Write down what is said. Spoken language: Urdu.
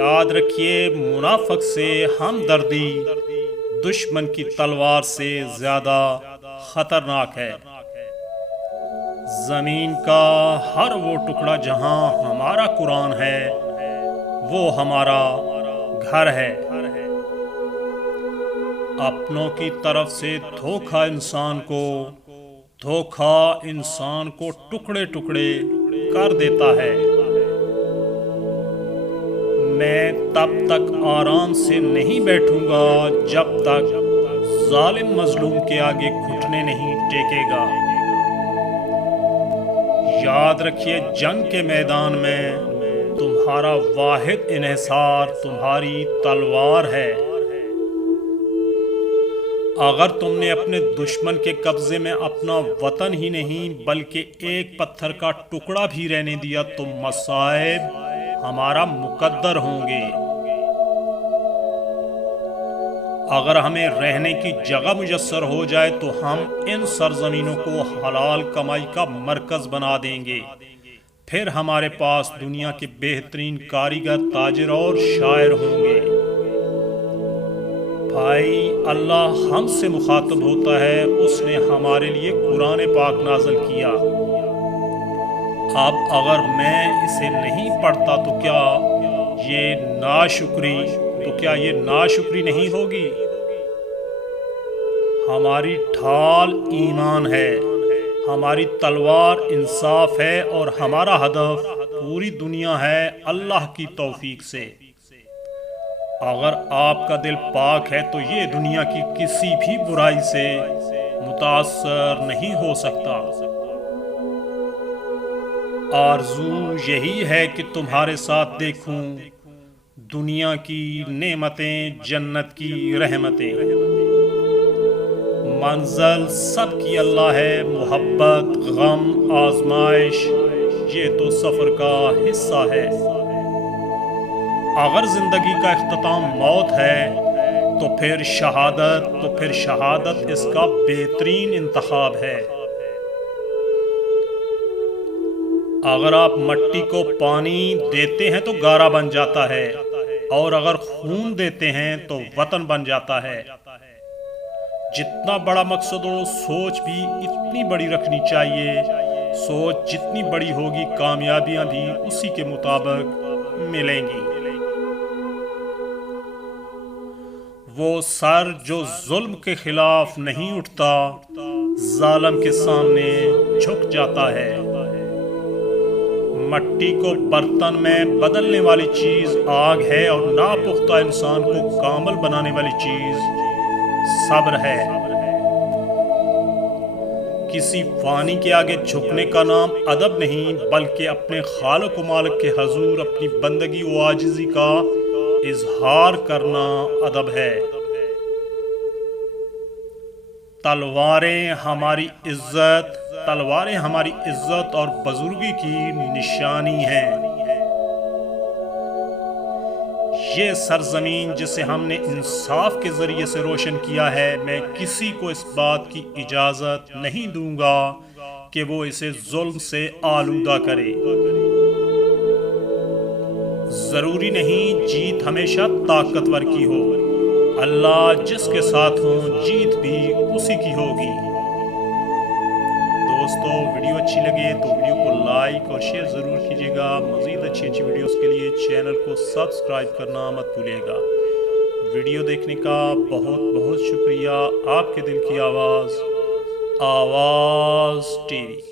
یاد رکھیے منافق سے ہمدردی دشمن کی تلوار سے زیادہ خطرناک ہے۔ زمین کا ہر وہ ٹکڑا جہاں ہمارا قرآن ہے وہ ہمارا گھر ہے۔ اپنوں کی طرف سے دھوکہ انسان کو ٹکڑے ٹکڑے کر دیتا ہے۔ میں تب تک آرام سے نہیں بیٹھوں گا جب تک ظالم مظلوم کے آگے گھٹنے نہیں ٹیکے گا۔ یاد رکھیے جنگ کے میدان میں تمہارا واحد انحصار تمہاری تلوار ہے۔ اگر تم نے اپنے دشمن کے قبضے میں اپنا وطن ہی نہیں بلکہ ایک پتھر کا ٹکڑا بھی رہنے دیا تو مصائب ہمارا مقدر ہوں گے۔ اگر ہمیں رہنے کی جگہ میسر ہو جائے تو ہم ان سرزمینوں کو حلال کمائی کا مرکز بنا دیں گے۔ پھر ہمارے پاس دنیا کے بہترین کاریگر، تاجر اور شاعر ہوں گے۔ بھائی، اللہ ہم سے مخاطب ہوتا ہے، اس نے ہمارے لیے قرآن پاک نازل کیا۔ اب اگر میں اسے نہیں پڑھتا تو کیا یہ ناشکری نہیں ہوگی؟ ہماری ڈھال ایمان ہے، ہماری تلوار انصاف ہے اور ہمارا ہدف پوری دنیا ہے اللہ کی توفیق سے۔ اگر آپ کا دل پاک ہے تو یہ دنیا کی کسی بھی برائی سے متاثر نہیں ہو سکتا۔ آرزو یہی ہے کہ تمہارے ساتھ دیکھوں دنیا کی نعمتیں، جنت کی رحمتیں۔ منزل سب کی اللہ ہے، محبت، غم، آزمائش یہ تو سفر کا حصہ ہے۔ اگر زندگی کا اختتام موت ہے تو پھر شہادت اس کا بہترین انتخاب ہے۔ اگر آپ مٹی کو پانی دیتے ہیں تو گارا بن جاتا ہے، اور اگر خون دیتے ہیں تو وطن بن جاتا ہے۔ جتنا بڑا مقصد ہو سوچ بھی اتنی بڑی رکھنی چاہیے۔ سوچ جتنی بڑی ہوگی کامیابیاں بھی اسی کے مطابق ملیں گی۔ وہ سر جو ظلم کے خلاف نہیں اٹھتا ظالم کے سامنے جھک جاتا ہے۔ مٹی کو برتن میں بدلنے والی چیز آگ ہے اور ناپختہ انسان کو کامل بنانے والی چیز صبر ہے۔ کسی فانی کے آگے جھکنے کا نام ادب نہیں بلکہ اپنے خالق و مالک کے حضور اپنی بندگی و عاجزی کا اظہار کرنا ادب ہے۔ تلواریں ہماری عزت اور بزرگی کی نشانی ہیں۔ یہ سرزمین جسے ہم نے انصاف کے ذریعے سے روشن کیا ہے، میں کسی کو اس بات کی اجازت نہیں دوں گا کہ وہ اسے ظلم سے آلودہ کرے۔ ضروری نہیں جیت ہمیشہ طاقتور کی ہو، اللہ جس کے ساتھ ہو جیت بھی اسی کی ہوگی۔ دوستو، ویڈیو اچھی لگے تو ویڈیو کو لائک اور شیئر ضرور کیجیے گا۔ مزید اچھی ویڈیوز کے لیے چینل کو سبسکرائب کرنا مت بھولیے گا۔ ویڈیو دیکھنے کا بہت بہت شکریہ۔ آپ کے دل کی آواز ٹی وی۔